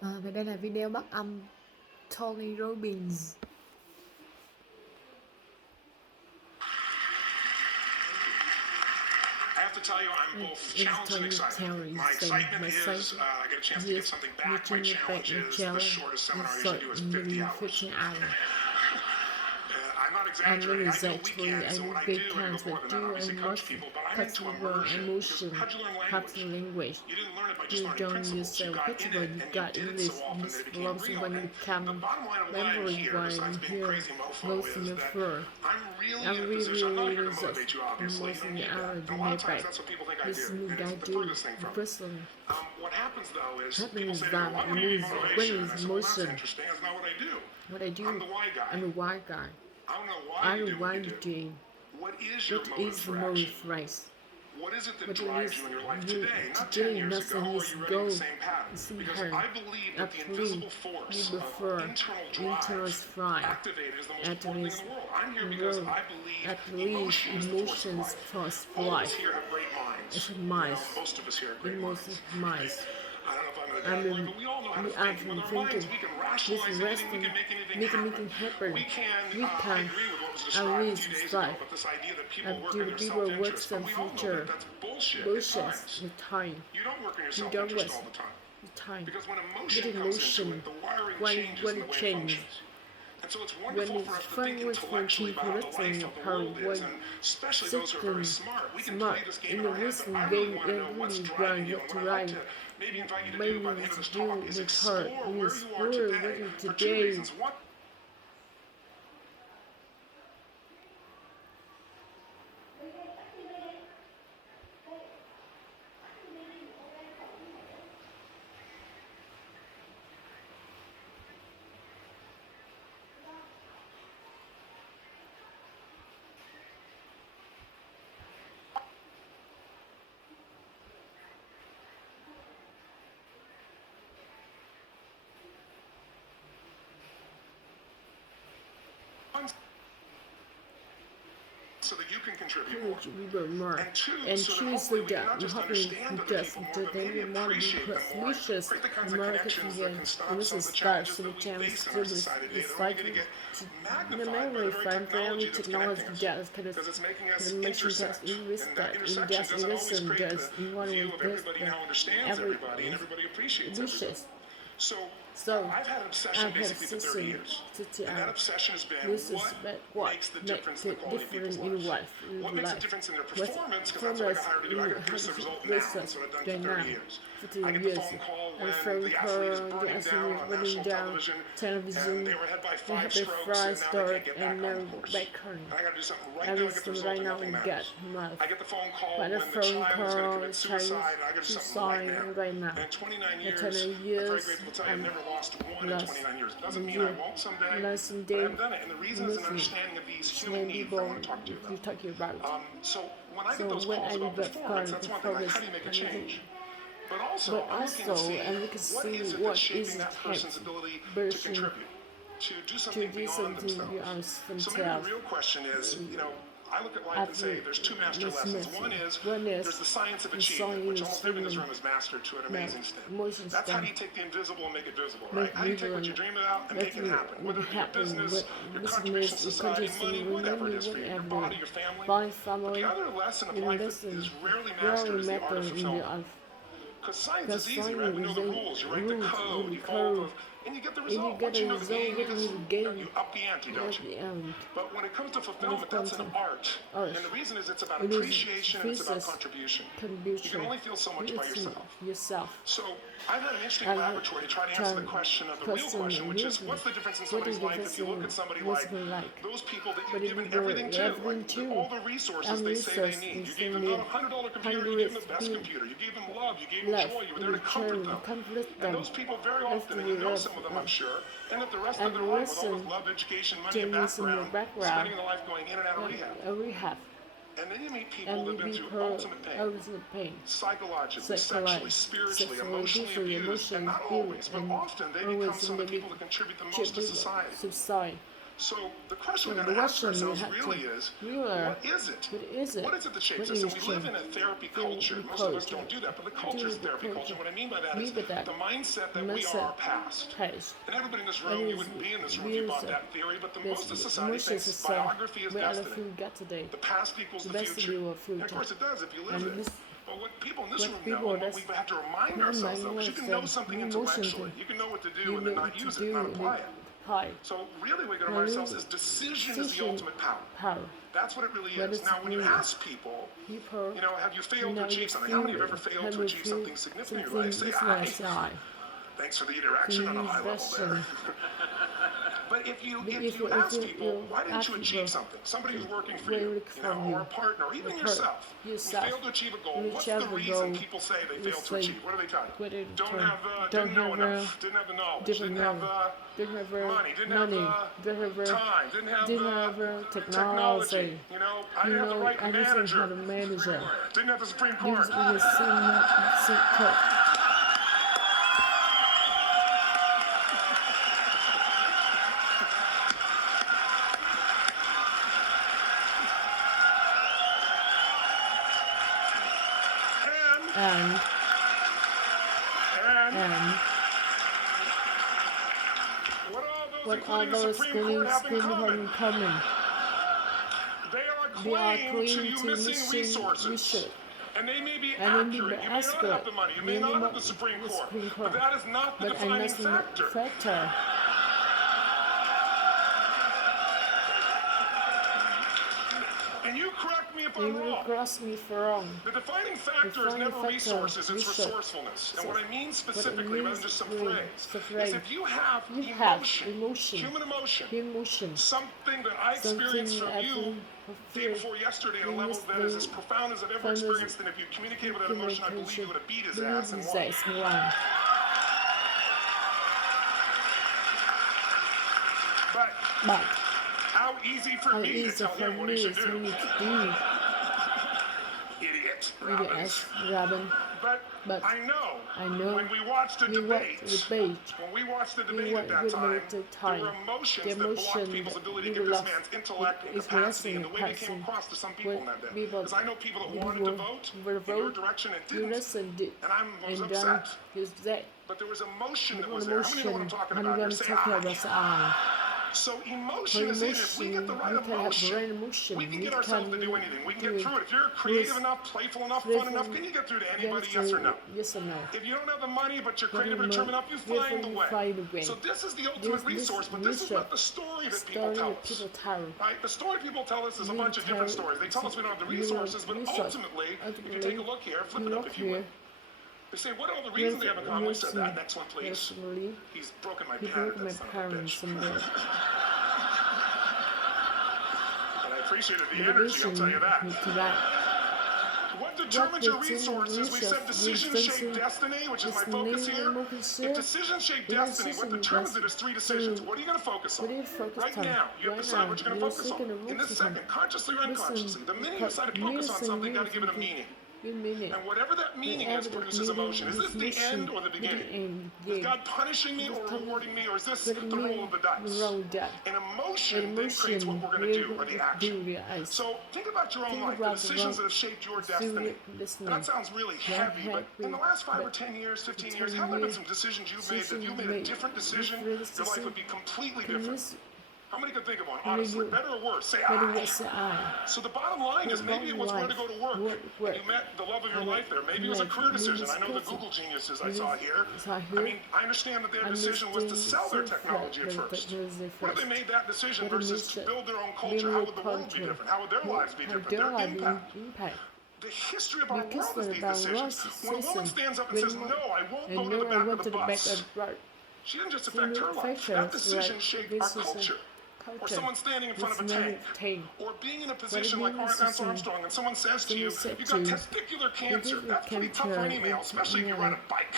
Và đây là video bắt âm TonyRobbins. I have to tell you, I'm both challenged and excited. My excitement is I get a chance to get something back. My challenge is the shortest seminar I usually do is 50 hours. I'm not exaggerating. I do weekends, and when I do, I go more than that. Obviously, coach people, but I'm into immersion. Because how'd you learn language? You didn't learn it by just learning principles. You got in it, and you did it so often that it became real. And the bottom line of why I'm here, besides being a crazy mofo, is that I'm really in a position. I'm not here to motivate you, obviously. No need that. And a lot of times, that's what people think I do, and it's the furthest thing from it. What happens, though, is people say, well, why don't you need motivation? And I said, well, that's interesting. That's not what I do. I'm the why guy. I'm the why guy. I don't know why you do. What is your motive for action? What is it that drives you in your life today? Not 10 years ago, or you running the same pattern? Because I believe that the invisible force of internal drive activated is the most important thing in the world. I'm here because I believe emotion is the force of life. All of us here have great minds. It's a minds. Most of us here have great minds. I don't know if I'm an example, but we all know how to think. With our minds, we can rationalize anything, we can make anything happen. We can, I agree with what was described a few days ago, but this idea that people work in their self-interest, but we all know that that's bullshit at times. You don't work in your self-interest all the time. Because when emotion comes into it, the wiring changes in the way it functions. And so it's wonderful for us to think intellectually about how the life of the world is, and especially those who are very smart. We can play this game in our head, but I really want to know what's driving you. And what I'd like to maybe invite you to do by the end of this talk is explore where you are today for two reasons. One, so that you can contribute more. And two, so that hopefully we can not just understand other people more, but maybe appreciate them more. Create the kinds of connections that can stop some of the challenges that we face in our society today. That we're going to get magnified by the very technology that's connecting us. Because it's making us intersect. And that intersection doesn't always create the view of everybody now understands everybody and everybody appreciates everybody. So I've had an obsession basically for 30 years. And that obsession has been what makes the difference in the quality of people's lives. What makes a difference in their performance, because that's what I got hired to do. I got to produce the result now. That's what I've done for 30 years. I get the phone call when the athlete is burning down on national television, and they were ahead by 5 strokes, and now they can't get back on the course. And I got to do something right now to get the result, and nothing matters. I get the phone call when the child is going to commit suicide, and I got to do something right now. And in 29 years, I'm very grateful to tell you I've never lost one in 29 years. Doesn't mean I won't someday, but I haven't done it. And the reason is an understanding of these human needs that I want to talk to you about. So when I get those calls about performance, that's one thing. Like, how do you make a change? But also, I'm looking to see what is it that's shaping that person's ability to contribute, to do something beyond themselves. So maybe the real question is, I look at life and say there's two master lessons. One is there's the science of achievement, which almost everyone in this room has mastered to an amazing extent. That's how do you take the invisible and make it visible, right? How do you take what you dream about and make it happen? Whether it be your business, your contribution to society, money, whatever it is for you, your body, your family. But the other lesson of life that is rarely mastered is the art of fulfillment. Because science is easy, right? We know the rules. You write the code, you follow and you get the result. Once you know the game, you up the ante, don't you? But when it comes to fulfillment, that's an art. And the reason is it's about appreciation and it's about contribution. You can only feel so much by yourself. So I've had an interesting laboratory to try to answer the question of the real question, which is what's the difference in somebody's life if you look at somebody like those people that you've given everything to, like all the resources they say they need. You gave them not a $100 computer, you gave them the best computer. You gave them love, you gave them joy, you were there to comfort them. And those people very often, and you know some of them, I'm sure, end up the rest of their life with all this love, education, money, and background, spending their life going in and out of rehab. And then you meet people that have been through ultimate pain, psychologically, sexually, spiritually, emotionally abused, and not always, but often they become some of the people that contribute the most to society. So the question So we're the going to ask question you ourselves have really to is, realize, what is it? what is it? What is it that shapes What us? And is we live change? in a therapy culture. Therapy Most of us culture. don't do that, but the culture is Do the therapy culture. culture. What I mean by that Mean is by that, the mindset that we mindset are our past. past. And everybody in this room, you wouldn't be in this room if you bought that theory, but most of society thinks biography is destiny. The past equals the future. And of course it does if you live it. But what people in this room know, and what we have to remind ourselves of, is you can know something intellectually. You can know what to do and then not use it, not apply it. So really what we got to remind ourselves is decision is the ultimate power. That's what it really is. Now when you ask people, you know, have you failed to achieve something? How many have ever failed to achieve something significant in your life? Say I. Thanks for the interaction on a high level there. But if you ask people, why didn't you achieve something? Somebody who's working for you, or a partner, or even yourself, who failed to achieve a goal, what's the reason people say they failed to achieve? What do they tell you? Didn't know enough, didn't have the knowledge, didn't have money, didn't have time, didn't have technology. You know, I didn't have the right manager. Didn't have the Supreme Court. And what all those including Supreme Court have in common? They are claiming to you missing resources. And they may be accurate. You may not have the money. You may not have the Supreme Court. But that is not the defining factor. And you correct me if I'm wrong. The defining factor is never resources, it's resourcefulness. And what I mean specifically, rather than just some phrase, is if you have emotion, human emotion, something that I experienced from you day before yesterday at a level that is as profound as I've ever experienced, and if you communicated with that emotion, I believe you would have beat his ass and won. But how easy for me to tell him what he should do. Idiot, Robin. But I know when we watched the debate, when we watched the debate at that time, there were emotions that blocked people's ability to get this man's intellect and capacity and the way they came across to some people in that day. Because I know people that wanted to vote in your direction and didn't, and I was upset. But there was emotion that was there. How many know what I'm talking about here? Say I. So emotion is in it. If we get the right emotion, we can get ourselves to do anything. We can get through it. If you're creative enough, playful enough, fun enough, can you get through to anybody, yes or no? If you don't have the money, but you're creative and determined enough, you find the way. So this is the ultimate resource, but this is not the story that people tell us. Right? The story people tell us is a bunch of different stories. They tell us we don't have the resources, but ultimately, if you take a look here, flip it up if you will. They say, what are all the reasons they have in common? We said that. Next one, please. He's broken my parent. That's son of a bitch. But I appreciated the energy, I'll tell you that. What determines your resources? We said decisions shape destiny, which is my focus here. If decisions shape destiny, what determines it is three decisions. What are you going to focus on? Right now, you have decided what you're going to focus on. In this second, consciously or unconsciously, the minute you decide to focus on something, you got to give it a meaning. And whatever that meaning is produces emotion. Is this the end or the beginning? Is God punishing me or rewarding me, or is this the roll of the dice? And emotion then creates what we're going to do, or the action. So think about your own life, the decisions that have shaped your destiny. And that sounds really heavy, but in the last 5 or 10 years, 15 years, have there been some decisions you've made that if you made a different decision, your life would be completely different? How many can think of one? Honestly, better or worse? Say I. So the bottom line is maybe it was where to go to work. And you met the love of your life there. Maybe it was a career decision. I know the Google geniuses I saw here. I mean, I understand that their decision was to sell their technology at first. What if they made that decision versus to build their own culture? How would the world be different? How would their lives be different? Their impact. The history of our world is these decisions. When a woman stands up and says, no, I won't go to the back of the bus, she didn't just affect her life. That decision shaped our culture. Or someone standing in front of a tank, or being in a position like Lance Armstrong, and someone says to you, you got testicular cancer. That's pretty tough for any male, especially if you ride a bike.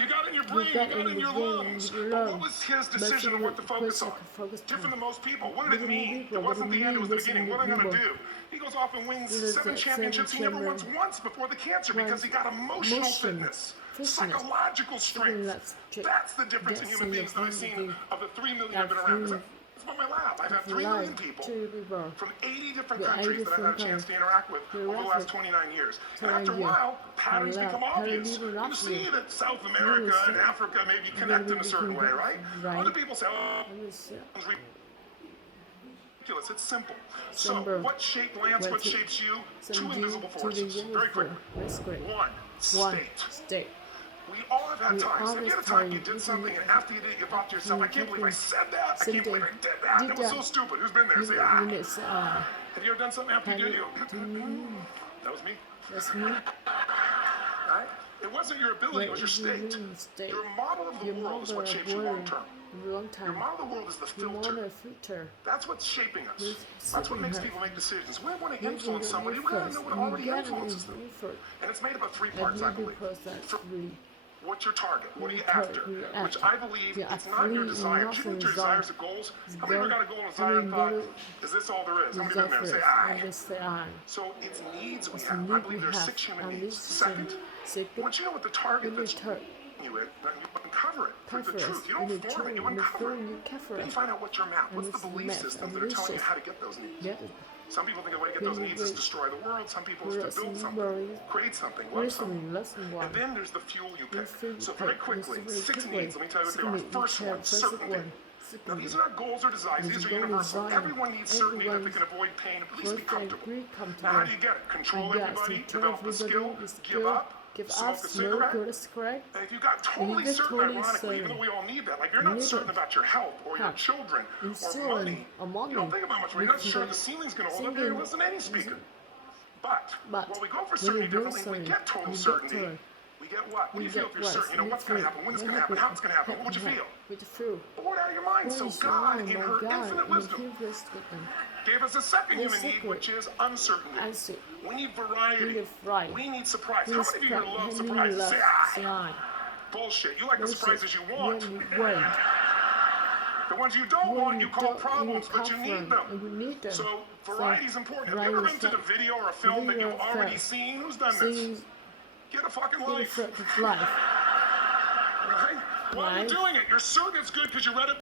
You got it in your brain, you got it in your lungs. But what was his decision on what to focus on? Different than most people. What did it mean? It wasn't the end, it was the beginning. What am I going to do? He goes off and wins 7 championships he never won once before the cancer because he got emotional fitness. psychological strength. That's the difference in human beings that I've seen of the 3 million I've been around. It's about my lab. I've had 3 million people from 80 different countries that I've had a chance to interact with over the last 29 years. And after a while, patterns become obvious. You see that South America and Africa maybe connect in a certain way, right? Other people say, oh, it's ridiculous. It's simple. So, what shape lands what shapes you? 2 invisible forces. Very quickly. 1, state. We all have had times. Have you had a time you did something and after you did it, you thought to yourself, I can't believe I said that. I can't believe I did that. That was so stupid. Who's been there? Say, ah. Have you ever done something after you did it? That was me. That's me. Right? It wasn't your ability, it was your state. Your model of the world is what shapes you long term. Your model of the world is the filter. That's what's shaping us. That's what makes people make decisions. We want to influence somebody. We gotta know what already influences them. And it's made up of 3 parts, I believe. What's your target? What are you after? Which I believe it's not your desire. If you need your desires and goals, how many ever got a goal and desire and thought, is this all there is? How many been there? Say I. So it's needs we have. I believe there are 6 human needs. Second, once you know what the target that's you in, you uncover it through the truth. You don't form it, you uncover it. Then you find out what's your map. What's the belief systems that are telling you how to get those needs? Some people think the way to get those needs is destroy the world. Some people is to build something, create something, love something. And then there's the fuel you pick. So very quickly, 6 needs. Let me tell you what they are. First one, certainty. Now these are not goals or desires. These are universal. Everyone needs certainty that they can avoid pain, at least be comfortable. Now how do you get it? Control everybody, develop a skill, give up, smoke a cigarette. And if you got totally certain, ironically, even though we all need that, like you're not certain about your health or your children or money, you don't think about much. When you're not sure the ceiling's going to hold up, you listen to any speaker. But while we go for certainty differently, we get total certainty. We get what? What do you feel if you're certain? You know what's going to happen, when it's going to happen, how it's going to happen. What would you feel? Bored out of your mind. So God, in her infinite wisdom, gave us a second human need, which is uncertainty. We need variety. We need surprise. How many of you here love surprises? Say aye. Bullshit. You like the surprises you want. The ones you don't want, you call problems, but you need them. So variety is important. Have you ever been to the video or a film that you've already seen? Who's done this? Get a fucking life. Right? Why are you doing it? You're certain it's good because you read it.